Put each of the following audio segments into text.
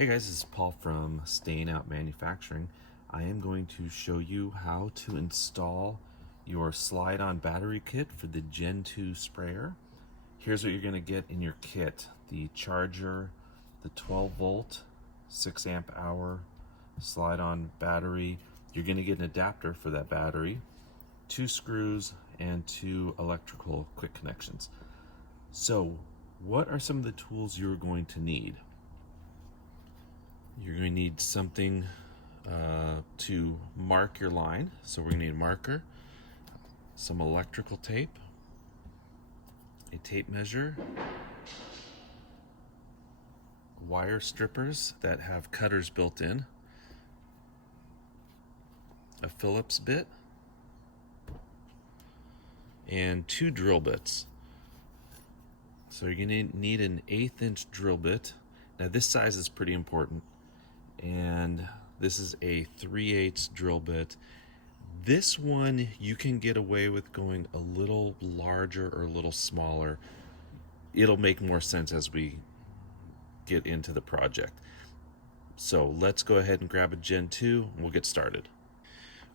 Hey guys, this is Paul from Staying Out Manufacturing. I am going to show you how to install your slide-on battery kit for the Gentoo Sprayer. Here's what you're going to get in your kit: the charger, the 12 volt, 6 amp hour slide-on battery. You're going to get an adapter for that battery, 2 screws, and 2 electrical quick connections. So, what are some of the tools you're going to need? You're going to need something to mark your line. So we're going to need a marker, some electrical tape, a tape measure, wire strippers that have cutters built in, a Phillips bit, and 2 drill bits. So you're going to need an 1/8 inch drill bit. Now this size is pretty important. And this is a 3/8 drill bit. This one you can get away with going a little larger or a little smaller. It'll make more sense as we get into the project. So let's go ahead and grab a Gentoo and we'll get started.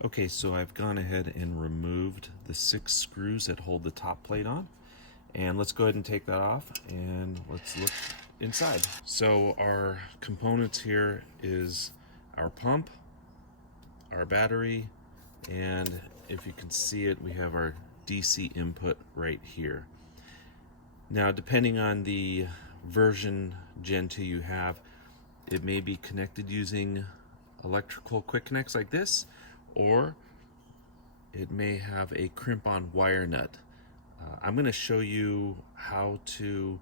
Okay, so I've gone ahead and removed the 6 screws that hold the top plate on. And let's go ahead and take that off and let's look inside. So our components here is our pump, our battery, and if you can see it, we have our DC input right here. Now, depending on the version Gentoo you have, it may be connected using electrical quick connects like this, or it may have a crimp-on wire nut. I'm going to show you how to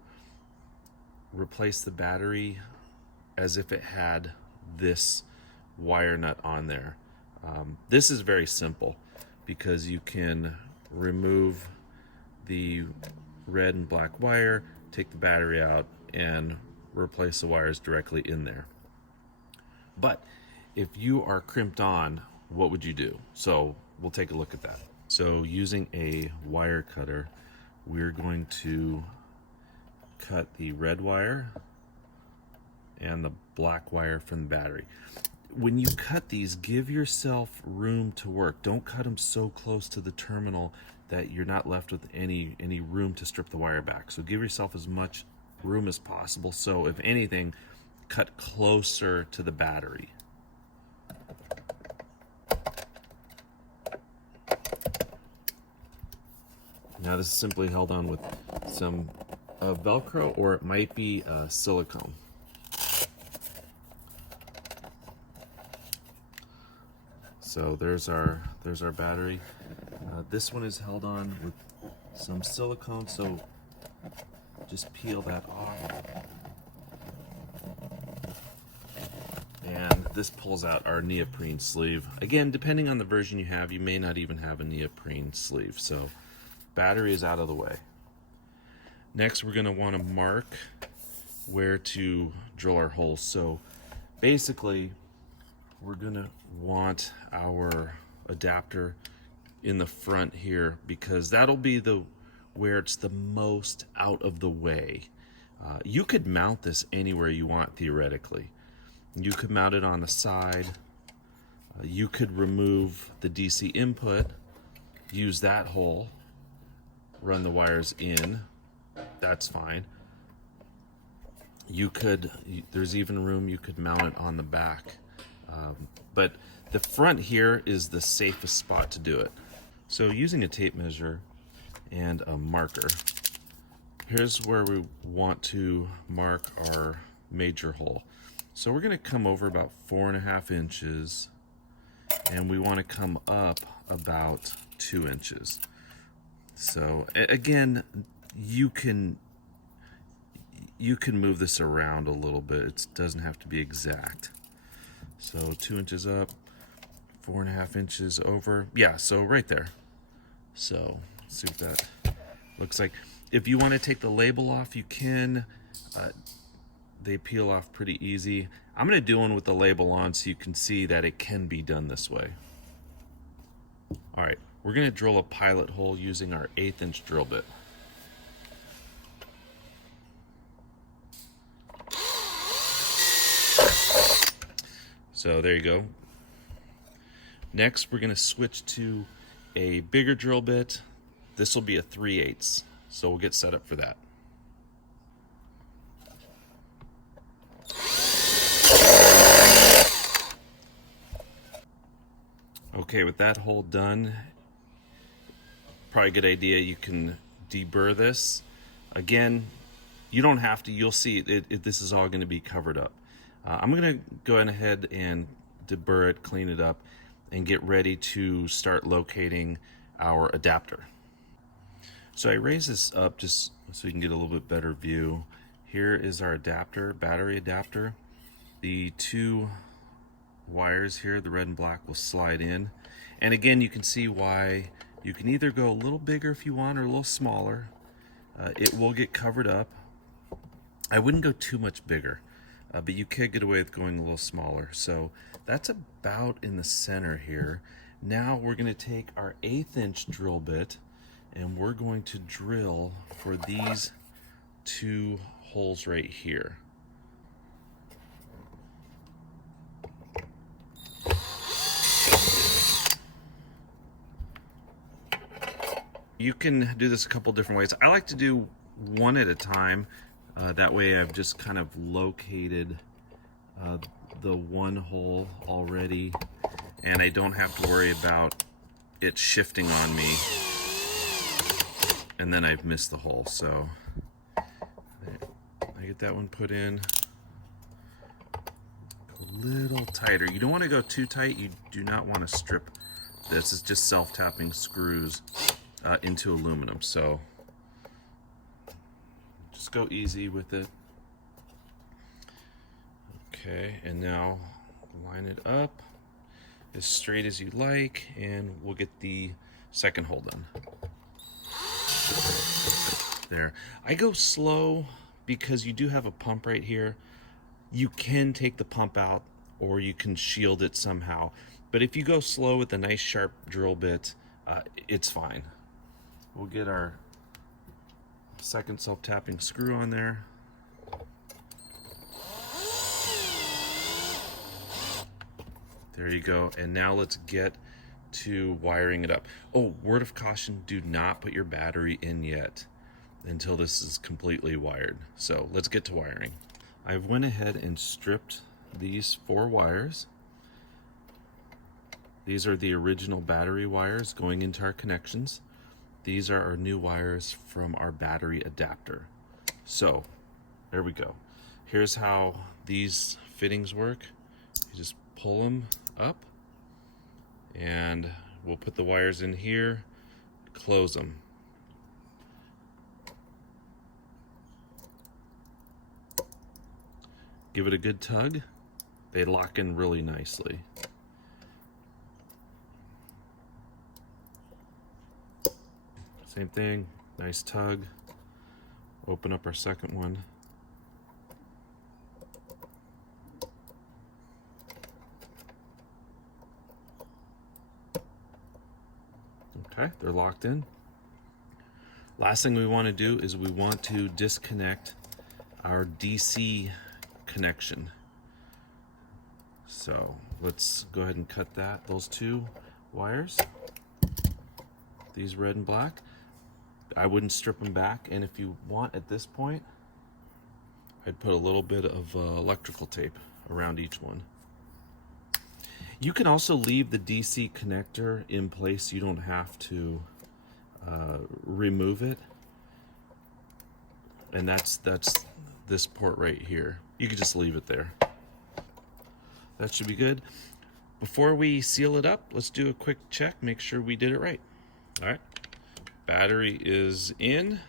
replace the battery as if it had this wire nut on there. This is very simple because you can remove the red and black wire, take the battery out, and replace the wires directly in there. But if you are crimped on, what would you do? So we'll take a look at that. So using a wire cutter, we're going to cut the red wire and the black wire from the battery. When you cut these, give yourself room to work. Don't cut them so close to the terminal that you're not left with any room to strip the wire back. So give yourself as much room as possible. So if anything, cut closer to the battery. Now this is simply held on with some Velcro, or it might be silicone. So there's our battery. This one is held on with some silicone, so just peel that off. And this pulls out our neoprene sleeve. Again, depending on the version you have, you may not even have a neoprene sleeve. So battery is out of the way. Next, we're going to want to mark where to drill our holes. So basically, we're going to want our adapter in the front here because that'll be where it's the most out of the way. You could mount this anywhere you want theoretically. You could mount it on the side. You could remove the DC input, use that hole, run the wires in. That's fine. There's even room you could mount it on the back. But the front here is the safest spot to do it. So using a tape measure and a marker, here's where we want to mark our major hole. So we're going to come over about 4.5 inches, and we want to come up about 2 inches. So again, you can move this around a little bit. It doesn't have to be exact. So 2 inches up, 4.5 inches over. Yeah, so right there. So let's see what that looks like. If you want to take the label off, you can. They peel off pretty easy. I'm going to do one with the label on so you can see that it can be done this way. All right, we're going to drill a pilot hole using our 1/8 inch drill bit. So there you go. Next, we're going to switch to a bigger drill bit. This will be a 3/8, so we'll get set up for that. Okay, with that hole done, probably a good idea, you can deburr this. Again, you don't have to, you'll see this is all going to be covered up. I'm going to go ahead and deburr it, clean it up, and get ready to start locating our adapter. So I raise this up just so you can get a little bit better view. Here is our adapter, battery adapter. The two wires here, the red and black, will slide in. And again, you can see why you can either go a little bigger if you want or a little smaller. It will get covered up. I wouldn't go too much bigger, but you could get away with going a little smaller. So that's about in the center here. Now we're going to take our 1/8" drill bit and we're going to drill for these two holes right here. You can do this a couple different ways. I like to do one at a time. That way I've just kind of located the one hole already, and I don't have to worry about it shifting on me and then I've missed the hole. So I get that one put in. A little tighter. You don't want to go too tight. You do not want to strip this. It's just self-tapping screws into aluminum, so just go easy with it. Okay, and now line it up as straight as you like, and we'll get the second hole done. There. I go slow because you do have a pump right here. You can take the pump out or you can shield it somehow, but if you go slow with a nice sharp drill bit, it's fine. We'll get our second self-tapping screw on there. There you go. And now let's get to wiring it up. Oh, word of caution, do not put your battery in yet until this is completely wired. So let's get to wiring. I've went ahead and stripped these 4 wires. These are the original battery wires going into our connections. These are our new wires from our battery adapter. So there we go. Here's how these fittings work. You just pull them up and we'll put the wires in here, close them. Give it a good tug. They lock in really nicely. Same thing, nice tug. Open up our second one. Okay, they're locked in. Last thing we want to do is we want to disconnect our DC connection. So let's go ahead and cut those 2 wires, these red and black. I wouldn't strip them back, and if you want at this point, I'd put a little bit of electrical tape around each one. You can also leave the DC connector in place. You don't have to remove it, and that's this port right here. You can just leave it there. That should be good. Before we seal it up, let's do a quick check, make sure we did it right. All right, battery is in,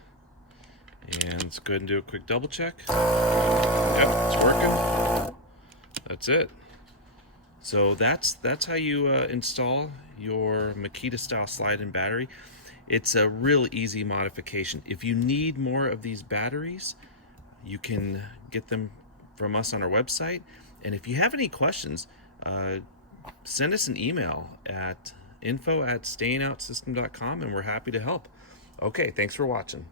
and let's go ahead and do a quick double check. Yep, it's working. That's it. So that's how you install your Makita style slide-in battery. It's a real easy modification. If you need more of these batteries, you can get them from us on our website. And if you have any questions, send us an email at info@stayingoutsystem.com and we're happy to help. Okay, thanks for watching.